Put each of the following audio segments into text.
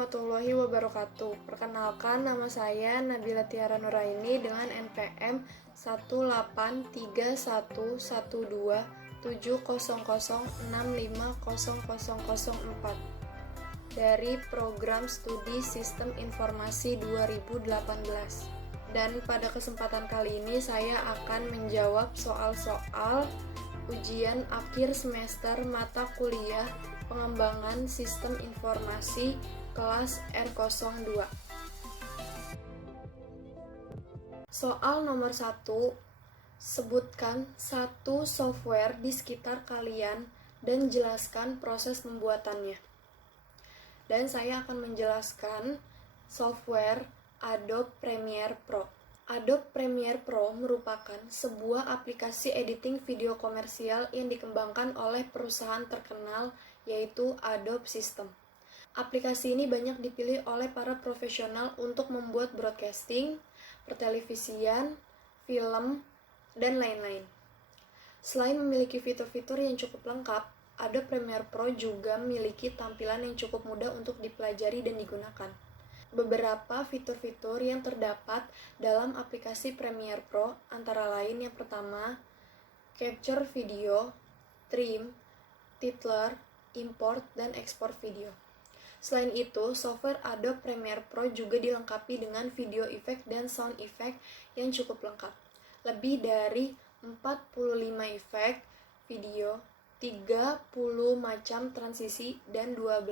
warahmatullahi wabarakatuh. Perkenalkan, nama saya Nabila Tiara Nuraini dengan NPM 183127006500004 dari Program Studi Sistem Informasi 2018. Dan pada kesempatan kali ini saya akan menjawab soal-soal ujian akhir semester mata kuliah Pengembangan Sistem Informasi kelas R02. Soal nomor 1, sebutkan satu software di sekitar kalian dan jelaskan proses pembuatannya. Dan saya akan menjelaskan software Adobe Premiere Pro. Adobe Premiere Pro merupakan sebuah aplikasi editing video komersial yang dikembangkan oleh perusahaan terkenal yaitu Adobe System. Aplikasi ini banyak dipilih oleh para profesional untuk membuat broadcasting, pertelevisian, film, dan lain-lain. Selain memiliki fitur-fitur yang cukup lengkap, Adobe Premiere Pro juga memiliki tampilan yang cukup mudah untuk dipelajari dan digunakan. Beberapa fitur-fitur yang terdapat dalam aplikasi Premiere Pro antara lain yang pertama, capture video, trim, titler, import, dan export video. Selain itu, software Adobe Premiere Pro juga dilengkapi dengan video effect dan sound effect yang cukup lengkap. Lebih dari 45 efek video, 30 macam transisi, dan 12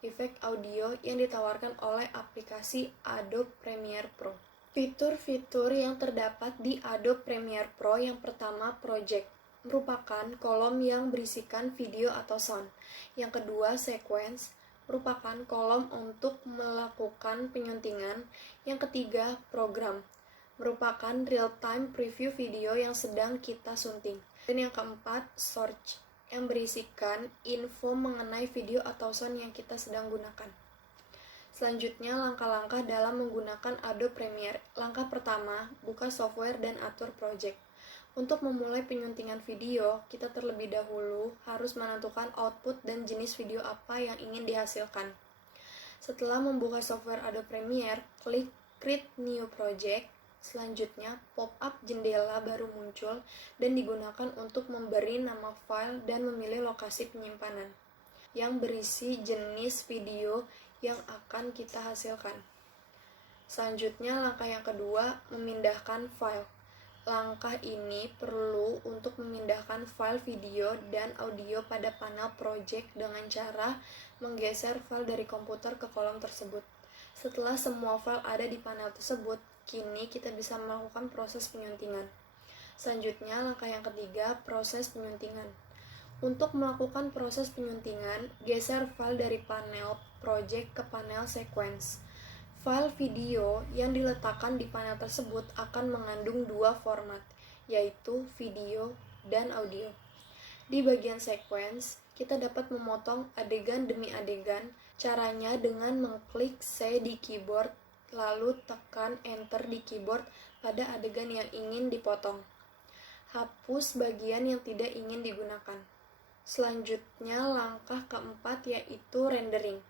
efek audio yang ditawarkan oleh aplikasi Adobe Premiere Pro. Fitur-fitur yang terdapat di Adobe Premiere Pro yang pertama, Project, merupakan kolom yang berisikan video atau sound. Yang kedua, Sequence, merupakan kolom untuk melakukan penyuntingan. Yang ketiga, Program, merupakan real-time preview video yang sedang kita sunting. Dan yang keempat, Search, yang berisikan info mengenai video atau sound yang kita sedang gunakan. Selanjutnya, langkah-langkah dalam menggunakan Adobe Premiere. Langkah pertama, buka software dan atur project. Untuk memulai penyuntingan video, kita terlebih dahulu harus menentukan output dan jenis video apa yang ingin dihasilkan. Setelah membuka software Adobe Premiere, klik Create New Project. Selanjutnya, pop-up jendela baru muncul dan digunakan untuk memberi nama file dan memilih lokasi penyimpanan yang berisi jenis video yang akan kita hasilkan. Selanjutnya, langkah yang kedua, memindahkan file. Langkah ini perlu untuk memindahkan file video dan audio pada panel project dengan cara menggeser file dari komputer ke kolom tersebut. Setelah semua file ada di panel tersebut, kini kita bisa melakukan proses penyuntingan. Selanjutnya, langkah yang ketiga, proses penyuntingan. Untuk melakukan proses penyuntingan, geser file dari panel project ke panel sequence. File video yang diletakkan di panel tersebut akan mengandung dua format, yaitu video dan audio. Di bagian sequence, kita dapat memotong adegan demi adegan. Caranya dengan mengklik C di keyboard, lalu tekan Enter di keyboard pada adegan yang ingin dipotong. Hapus bagian yang tidak ingin digunakan. Selanjutnya, langkah keempat yaitu rendering.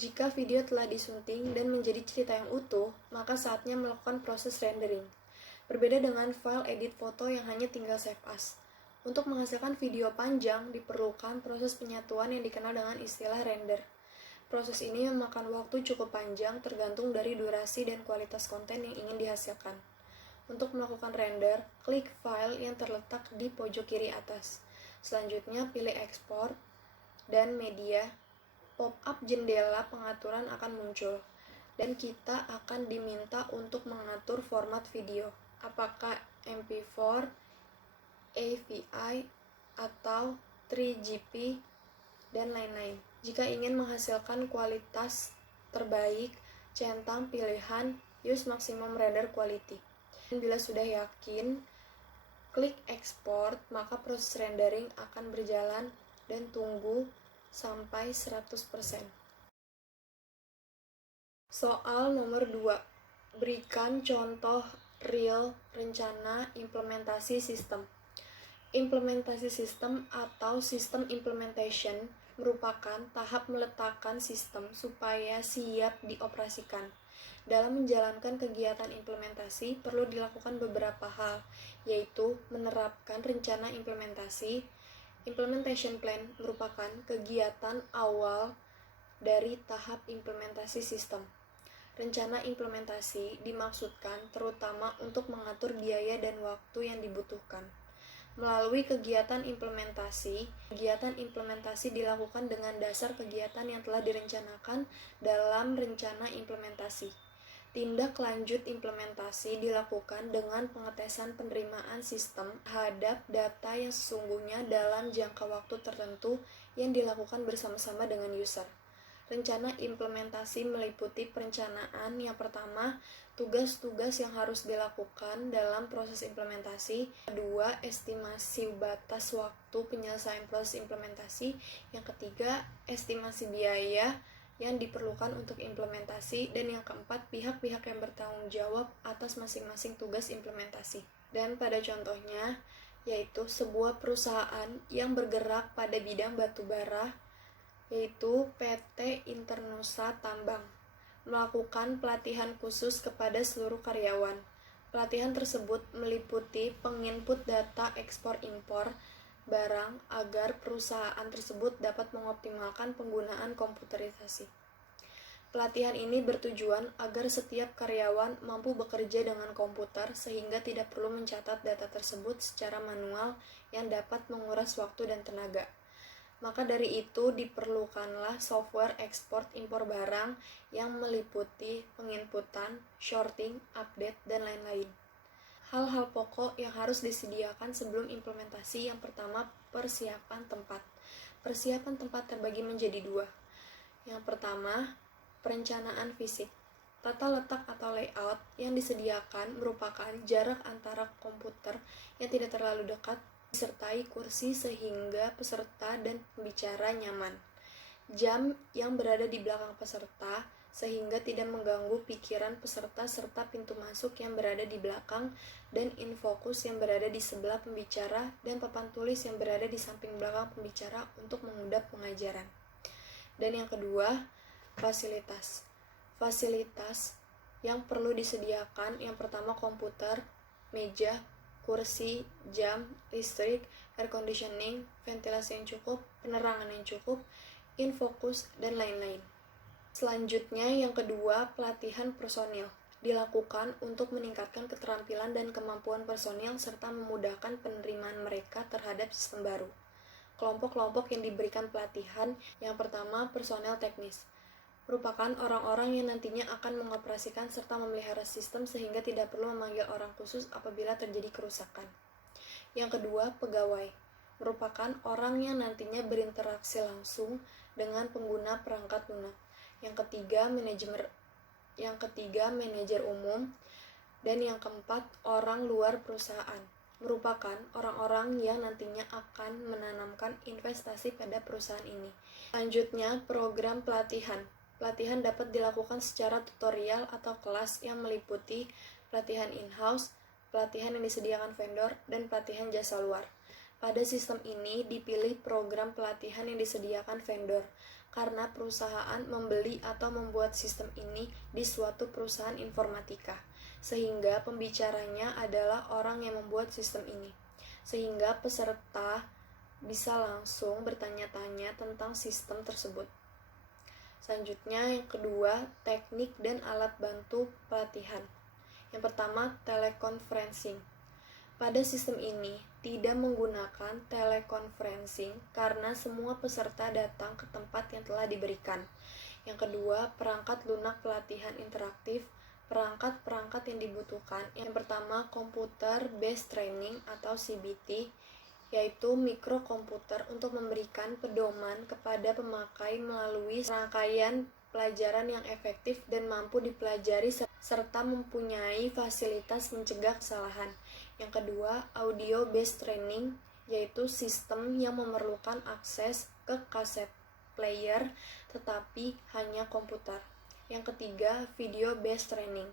Jika video telah disunting dan menjadi cerita yang utuh, maka saatnya melakukan proses rendering. Berbeda dengan file edit foto yang hanya tinggal save as. Untuk menghasilkan video panjang, diperlukan proses penyatuan yang dikenal dengan istilah render. Proses ini memakan waktu cukup panjang tergantung dari durasi dan kualitas konten yang ingin dihasilkan. Untuk melakukan render, klik file yang terletak di pojok kiri atas. Selanjutnya, pilih export dan media. Pop-up jendela pengaturan akan muncul, dan kita akan diminta untuk mengatur format video, apakah MP4, AVI, atau 3GP, dan lain-lain. Jika ingin menghasilkan kualitas terbaik, centang pilihan Use Maximum Render Quality. Dan bila sudah yakin, klik export, maka proses rendering akan berjalan dan tunggu sampai 100%. Soal nomor 2. Berikan contoh real rencana implementasi sistem. Implementasi sistem atau system implementation merupakan tahap meletakkan sistem supaya siap dioperasikan. Dalam menjalankan kegiatan implementasi, perlu dilakukan beberapa hal, yaitu menerapkan rencana implementasi. Implementation plan merupakan kegiatan awal dari tahap implementasi sistem. Rencana implementasi dimaksudkan terutama untuk mengatur biaya dan waktu yang dibutuhkan. Melalui kegiatan implementasi dilakukan dengan dasar kegiatan yang telah direncanakan dalam rencana implementasi. Tindak lanjut implementasi dilakukan dengan pengetesan penerimaan sistem terhadap data yang sesungguhnya dalam jangka waktu tertentu yang dilakukan bersama-sama dengan user. Rencana implementasi meliputi perencanaan yang pertama, tugas-tugas yang harus dilakukan dalam proses implementasi. Kedua, estimasi batas waktu penyelesaian proses implementasi. Yang ketiga, estimasi biaya yang diperlukan untuk implementasi. Dan yang keempat, pihak-pihak yang bertanggung jawab atas masing-masing tugas implementasi. Dan pada contohnya, yaitu sebuah perusahaan yang bergerak pada bidang batubara, yaitu PT Internusa Tambang, melakukan pelatihan khusus kepada seluruh karyawan. Pelatihan tersebut meliputi penginput data ekspor-impor barang agar perusahaan tersebut dapat mengoptimalkan penggunaan komputerisasi. Pelatihan ini bertujuan agar setiap karyawan mampu bekerja dengan komputer sehingga tidak perlu mencatat data tersebut secara manual yang dapat menguras waktu dan tenaga. Maka dari itu diperlukanlah software ekspor impor barang yang meliputi penginputan, shorting, update, dan lain-lain. Hal-hal pokok yang harus disediakan sebelum implementasi. Yang pertama, persiapan tempat. Persiapan tempat terbagi menjadi dua. Yang pertama, perencanaan fisik. Tata letak atau layout yang disediakan merupakan jarak antara komputer yang tidak terlalu dekat disertai kursi sehingga peserta dan pembicara nyaman. Jam yang berada di belakang peserta sehingga tidak mengganggu pikiran peserta serta pintu masuk yang berada di belakang dan infokus yang berada di sebelah pembicara dan papan tulis yang berada di samping belakang pembicara untuk mengudap pengajaran. Dan yang kedua, fasilitas. Fasilitas yang perlu disediakan yang pertama komputer, meja, kursi, jam, listrik, air conditioning, ventilasi yang cukup, penerangan yang cukup, infokus, dan lain-lain. Selanjutnya yang kedua, pelatihan personil dilakukan untuk meningkatkan keterampilan dan kemampuan personil serta memudahkan penerimaan mereka terhadap sistem baru. Kelompok-kelompok yang diberikan pelatihan, yang pertama personel teknis, merupakan orang-orang yang nantinya akan mengoperasikan serta memelihara sistem sehingga tidak perlu memanggil orang khusus apabila terjadi kerusakan. Yang kedua, pegawai, merupakan orang yang nantinya berinteraksi langsung dengan pengguna perangkat lunak. Yang ketiga, manajer umum. Dan yang keempat, orang luar perusahaan, merupakan orang-orang yang nantinya akan menanamkan investasi pada perusahaan ini. Selanjutnya, program pelatihan. Pelatihan dapat dilakukan secara tutorial atau kelas yang meliputi pelatihan in-house, pelatihan yang disediakan vendor, dan pelatihan jasa luar. Pada sistem ini dipilih program pelatihan yang disediakan vendor, karena perusahaan membeli atau membuat sistem ini di suatu perusahaan informatika, sehingga pembicaranya adalah orang yang membuat sistem ini, sehingga peserta bisa langsung bertanya-tanya tentang sistem tersebut. Selanjutnya yang kedua, teknik dan alat bantu pelatihan. Yang pertama, teleconferencing. Pada sistem ini tidak menggunakan teleconferencing karena semua peserta datang ke tempat yang telah diberikan. Yang kedua, perangkat lunak pelatihan interaktif. Perangkat-perangkat yang dibutuhkan. Yang pertama, Computer Based Training atau CBT, yaitu mikrokomputer untuk memberikan pedoman kepada pemakai melalui rangkaian pelajaran yang efektif dan mampu dipelajari serta mempunyai fasilitas mencegah kesalahan. Yang kedua, audio based training, yaitu sistem yang memerlukan akses ke kaset player tetapi hanya komputer. Yang ketiga, video based training.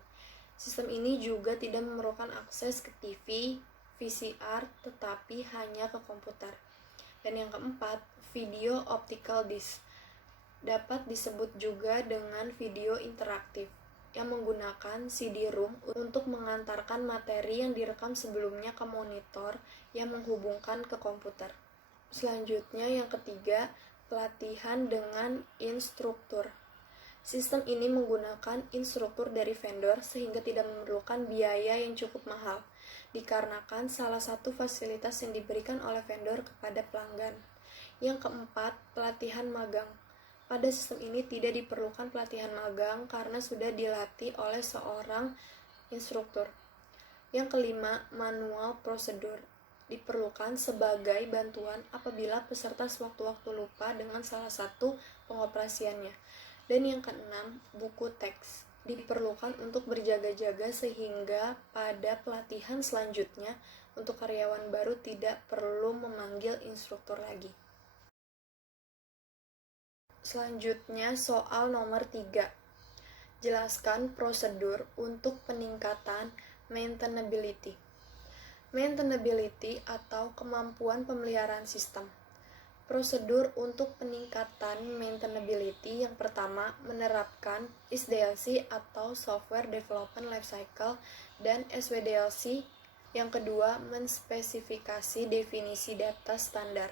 Sistem ini juga tidak memerlukan akses ke TV, VCR, tetapi hanya ke komputer. Dan yang keempat, video optical disc. Dapat disebut juga dengan video interaktif yang menggunakan CD-ROM untuk mengantarkan materi yang direkam sebelumnya ke monitor yang menghubungkan ke komputer. Selanjutnya yang ketiga, pelatihan dengan instruktur. Sistem ini menggunakan instruktur dari vendor sehingga tidak memerlukan biaya yang cukup mahal, dikarenakan salah satu fasilitas yang diberikan oleh vendor kepada pelanggan. Yang keempat, pelatihan magang. Pada sistem ini tidak diperlukan pelatihan magang karena sudah dilatih oleh seorang instruktur. Yang kelima, manual prosedur. Diperlukan sebagai bantuan apabila peserta sewaktu-waktu lupa dengan salah satu pengoperasiannya. Dan yang keenam, buku teks. Diperlukan untuk berjaga-jaga sehingga pada pelatihan selanjutnya untuk karyawan baru tidak perlu memanggil instruktur lagi. Selanjutnya soal nomor 3. Jelaskan prosedur untuk peningkatan maintainability. Maintainability atau kemampuan pemeliharaan sistem. Prosedur untuk peningkatan maintainability yang pertama menerapkan SDLC atau Software Development Lifecycle dan SWDLC. Yang kedua, menspesifikasi definisi data standar.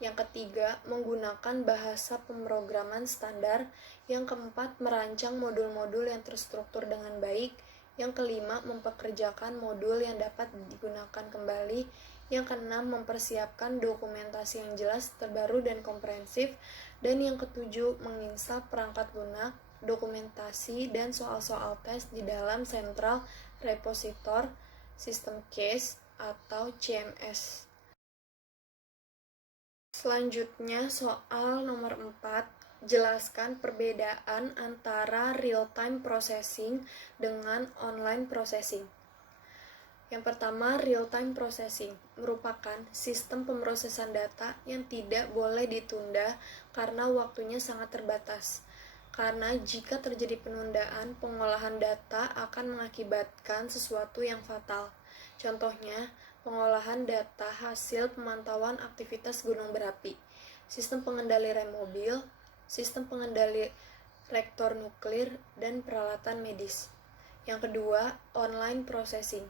Yang ketiga, menggunakan bahasa pemrograman standar. Yang keempat, merancang modul-modul yang terstruktur dengan baik. Yang kelima, mempekerjakan modul yang dapat digunakan kembali. Yang keenam, mempersiapkan dokumentasi yang jelas, terbaru, dan komprehensif. Dan yang ketujuh, menginstal perangkat lunak, dokumentasi, dan soal-soal tes di dalam Central Repository System Case atau CMS. Selanjutnya soal nomor 4, jelaskan perbedaan antara real-time processing dengan online processing. Yang pertama, real-time processing merupakan sistem pemrosesan data yang tidak boleh ditunda karena waktunya sangat terbatas. Karena jika terjadi penundaan, pengolahan data akan mengakibatkan sesuatu yang fatal. Contohnya, pengolahan data hasil pemantauan aktivitas gunung berapi, sistem pengendali rem mobil, sistem pengendali reaktor nuklir, dan peralatan medis. Yang kedua, online processing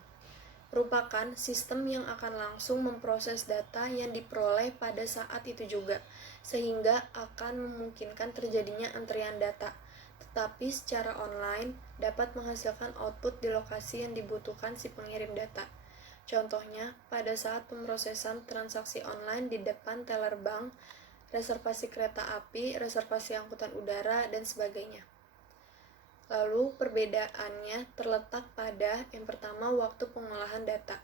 merupakan sistem yang akan langsung memproses data yang diperoleh pada saat itu juga, sehingga akan memungkinkan terjadinya antrian data, tetapi secara online dapat menghasilkan output di lokasi yang dibutuhkan si pengirim data. Contohnya, pada saat pemrosesan transaksi online di depan teller bank, reservasi kereta api, reservasi angkutan udara, dan sebagainya. Lalu perbedaannya terletak pada yang pertama, waktu pengolahan data.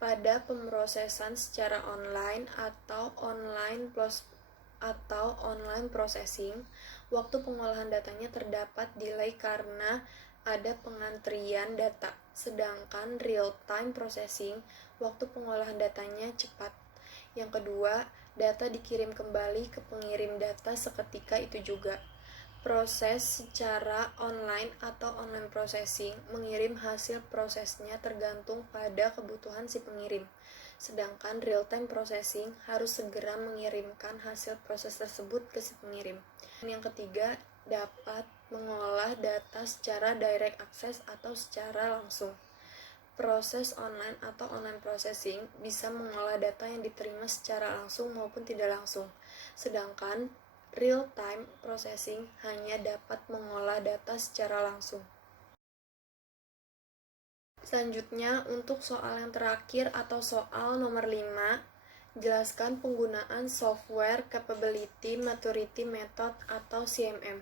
Pada pemrosesan secara online atau online processing, waktu pengolahan datanya terdapat delay karena ada pengantrian data. Sedangkan real-time processing, waktu pengolahan datanya cepat. Yang kedua, data dikirim kembali ke pengirim data seketika itu juga. Proses secara online atau online processing mengirim hasil prosesnya tergantung pada kebutuhan si pengirim. Sedangkan real-time processing harus segera mengirimkan hasil proses tersebut ke si pengirim. Dan yang ketiga, dapat mengolah data secara direct access atau secara langsung. Proses online atau online processing bisa mengolah data yang diterima secara langsung maupun tidak langsung. Sedangkan real-time processing hanya dapat mengolah data secara langsung. Selanjutnya, untuk soal yang terakhir atau soal nomor 5, jelaskan penggunaan Software Capability Maturity Method atau CMM.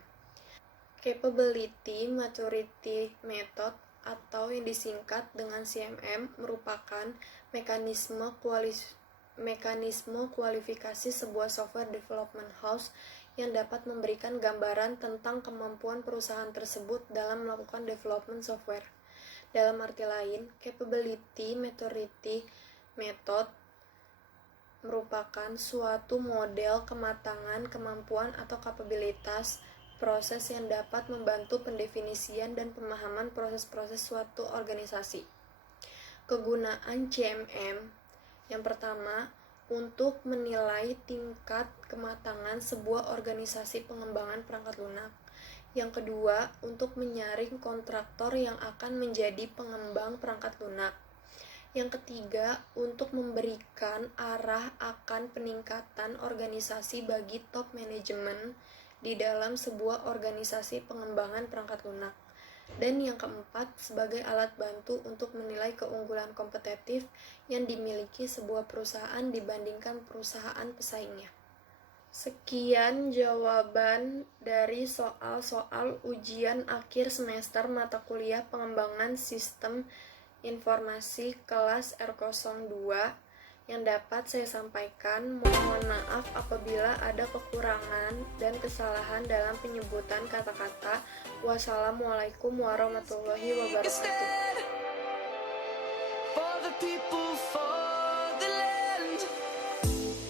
Capability Maturity Method atau yang disingkat dengan CMM merupakan mekanisme kualifikasi sebuah software development house yang dapat memberikan gambaran tentang kemampuan perusahaan tersebut dalam melakukan development software. Dalam arti lain, Capability Maturity Method merupakan suatu model kematangan, kemampuan atau kapabilitas proses yang dapat membantu pendefinisian dan pemahaman proses-proses suatu organisasi. Kegunaan CMM yang pertama, untuk menilai tingkat kematangan sebuah organisasi pengembangan perangkat lunak. Yang kedua, untuk menyaring kontraktor yang akan menjadi pengembang perangkat lunak. Yang ketiga, untuk memberikan arah akan peningkatan organisasi bagi top manajemen di dalam sebuah organisasi pengembangan perangkat lunak. Dan yang keempat, sebagai alat bantu untuk menilai keunggulan kompetitif yang dimiliki sebuah perusahaan dibandingkan perusahaan pesaingnya. Sekian jawaban dari soal-soal ujian akhir semester mata kuliah pengembangan sistem informasi kelas R02 yang dapat saya sampaikan. Mohon maaf apabila ada kekurangan dan kesalahan dalam penyebutan kata-kata. Wassalamualaikum warahmatullahi wabarakatuh.